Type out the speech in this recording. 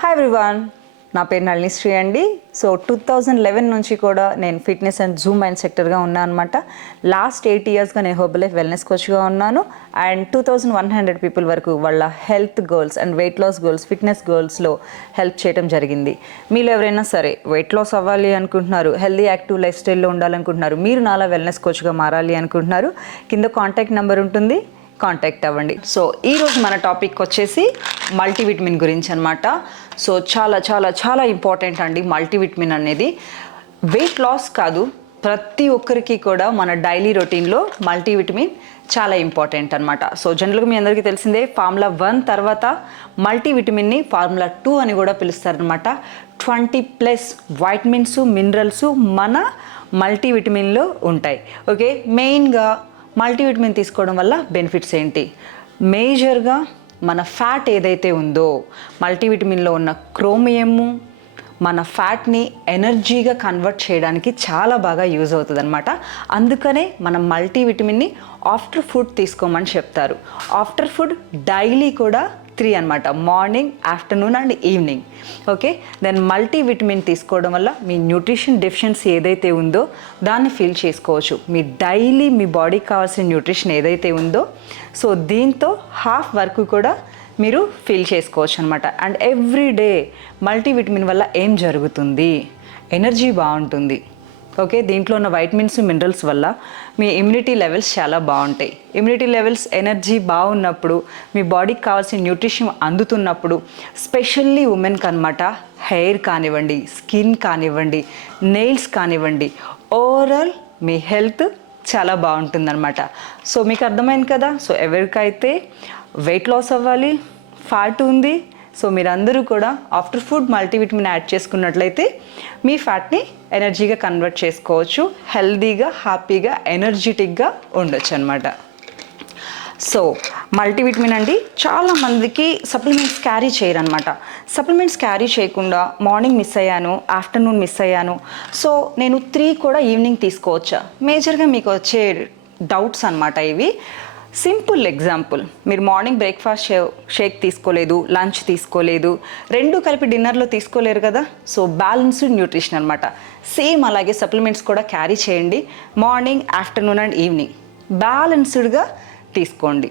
Hi everyone నా పేరు నళిని శ్రీ అండి. సో టూ థౌజండ్ లెవెన్ నుంచి కూడా నేను ఫిట్నెస్ అండ్ జూమ్ మైండ్ సెక్టర్గా ఉన్నాను అనమాట లాస్ట్ ఎయిట్ ఇయర్స్గా నేను హోబల్ లైఫ్ వెల్నెస్ కోచ్గా ఉన్నాను. And two thousand one hundred people వరకు వాళ్ళ health goals and weight loss goals fitness గోల్స్లో help చేయడం జరిగింది. మీరు ఎవరైనా సరే వెయిట్ లాస్ అవ్వాలి అనుకుంటున్నారు హెల్దీ యాక్టివ్ లైఫ్ స్టైల్లో ఉండాలనుకుంటున్నారు మీరు నాలా వెల్నెస్ కోచ్గా మారాలి అనుకుంటున్నారు కింద కాంటాక్ట్ నెంబర్ ఉంటుంది. కాంటాక్ట్ అవ్వండి. సో ఈరోజు మన టాపిక్ వచ్చేసి మల్టీవిటమిన్ గురించి అనమాట సో చాలా చాలా చాలా ఇంపార్టెంట్ అండి మల్టీవిటమిన్ అనేది. వెయిట్ లాస్ కాదు ప్రతి ఒక్కరికి కూడా మన డైలీ రొటీన్లో మల్టీవిటమిన్ చాలా ఇంపార్టెంట్ అనమాట సో జనరల్గా మీ అందరికీ తెలిసిందే ఫార్ములా వన్ తర్వాత మల్టీవిటమిన్ని ఫార్ములా టూ అని కూడా పిలుస్తారనమాట ట్వంటీ ప్లస్ వైటమిన్స్ మినరల్స్ మన మల్టీవిటమిన్లో ఉంటాయి. ఓకే మెయిన్గా మల్టీవిటమిన్ తీసుకోవడం వల్ల బెనిఫిట్స్ ఏంటి? మేజర్గా మన ఫ్యాట్ ఏదైతే ఉందో మల్టీవిటమిన్లో ఉన్న క్రోమియము మన ఫ్యాట్ని ఎనర్జీగా కన్వర్ట్ చేయడానికి చాలా బాగా యూజ్ అవుతుంది అనమాట అందుకనే మనం మల్టీవిటమిన్ని ఆఫ్టర్ ఫుడ్ తీసుకోమని చెప్తారు. ఆఫ్టర్ ఫుడ్ డైలీ కూడా త్రీ అనమాట morning afternoon and evening. Okay? Then multivitamin తీసుకోవడం వల్ల మీ న్యూట్రిషన్ డెఫిషియన్సీ ఏదైతే ఉందో దాన్ని ఫీల్ చేసుకోవచ్చు. మీ డైలీ మీ బాడీకి కావాల్సిన న్యూట్రిషన్ ఏదైతే ఉందో సో దీంతో హాఫ్ వర్క్ కూడా మీరు ఫీల్ చేసుకోవచ్చు అనమాట అండ్ ఎవ్రీ డే మల్టీవిటమిన్ వల్ల ఏం జరుగుతుంది? ఎనర్జీ బాగుంటుంది. ఓకే దీంట్లో ఉన్న వైటమిన్స్ మినరల్స్ వల్ల మీ ఇమ్యూనిటీ లెవెల్స్ చాలా బాగుంటాయి. ఇమ్యూనిటీ లెవెల్స్ ఎనర్జీ బాగున్నప్పుడు మీ బాడీకి కావాల్సిన న్యూట్రిషన్ అందుతున్నప్పుడు స్పెషల్లీ ఉమెన్కి అనమాట హెయిర్ కానివ్వండి స్కిన్ కానివ్వండి నెయిల్స్ కానివ్వండి ఓవరాల్ మీ హెల్త్ చాలా బాగుంటుందన్నమాట. సో మీకు అర్థమైంది కదా? సో ఎవరికైతే వెయిట్ లాస్ అవ్వాలి ఫ్యాట్ ఉంది సో మీరందరూ కూడా ఆఫ్టర్ ఫుడ్ మల్టీవిటమిన్ యాడ్ చేసుకున్నట్లయితే మీ ఫ్యాట్ని ఎనర్జీగా కన్వర్ట్ చేసుకోవచ్చు హెల్దీగా హ్యాపీగా ఎనర్జెటిక్గా ఉండొచ్చు అనమాట సో మల్టీవిటమిన్ అండి చాలా మందికి సప్లిమెంట్స్ క్యారీ చేయరనమాట సప్లిమెంట్స్ క్యారీ చేయకుండా మార్నింగ్ మిస్ అయ్యాను ఆఫ్టర్నూన్ మిస్ అయ్యాను. సో నేను త్రీ కూడా ఈవినింగ్ తీసుకోవచ్చా? మేజర్గా మీకు వచ్చే డౌట్స్ అనమాట ఇవి. సింపుల్ ఎగ్జాంపుల్ మీరు మార్నింగ్ బ్రేక్ఫాస్ట్ షేక్ తీసుకోలేదు లంచ్ తీసుకోలేదు రెండు కలిపి డిన్నర్లో తీసుకోలేరు కదా? సో బ్యాలెన్స్డ్ న్యూట్రిషన్ అనమాట సేమ్ అలాగే సప్లిమెంట్స్ కూడా క్యారీ చేయండి. మార్నింగ్ ఆఫ్టర్నూన్ అండ్ ఈవినింగ్ బ్యాలెన్స్డ్గా తీసుకోండి.